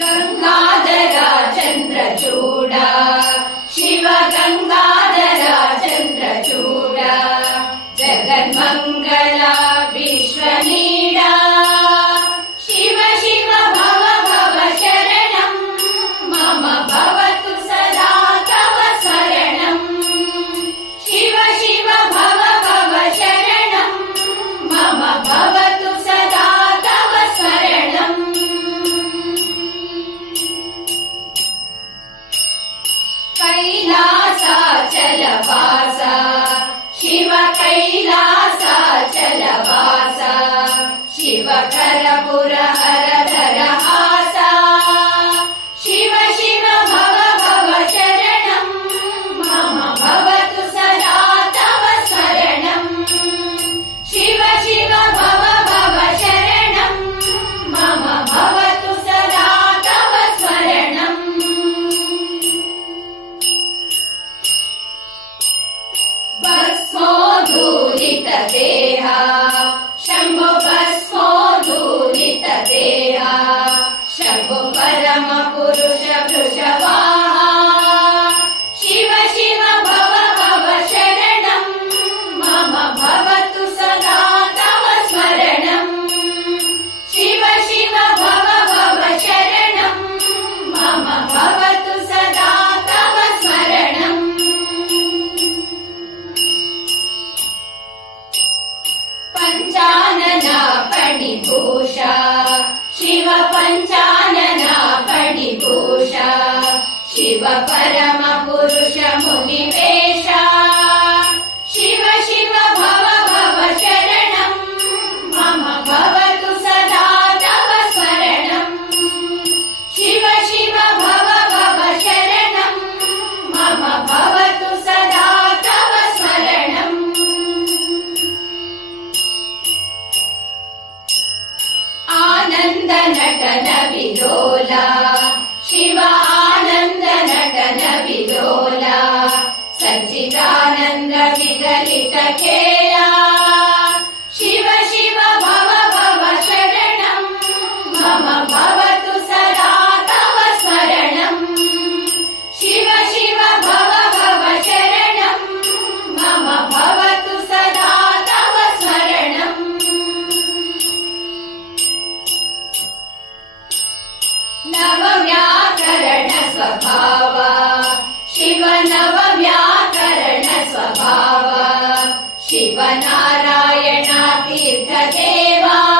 గంగాధర చంద్రచూడ శివ గంగాధర చంద్రచూడ జగన్మంగళ चलवास शिव कैलास चलवास शिव करपुर हर पडिघोष शिव पञ्चानना पडिघोष शिव परमपुरुष मुनिवेश शिव शिव శివానంద నటన విలోల. శివానంద నటన విలోల. సచ్చిదానంద విదలిత కేళ. శివ శివ భవ భవ శరణం. మమ భవ नव व्याकरणस्वभाव शिव नव व्याकरणस्वभाव शिवनारायणातीर्थदेवा।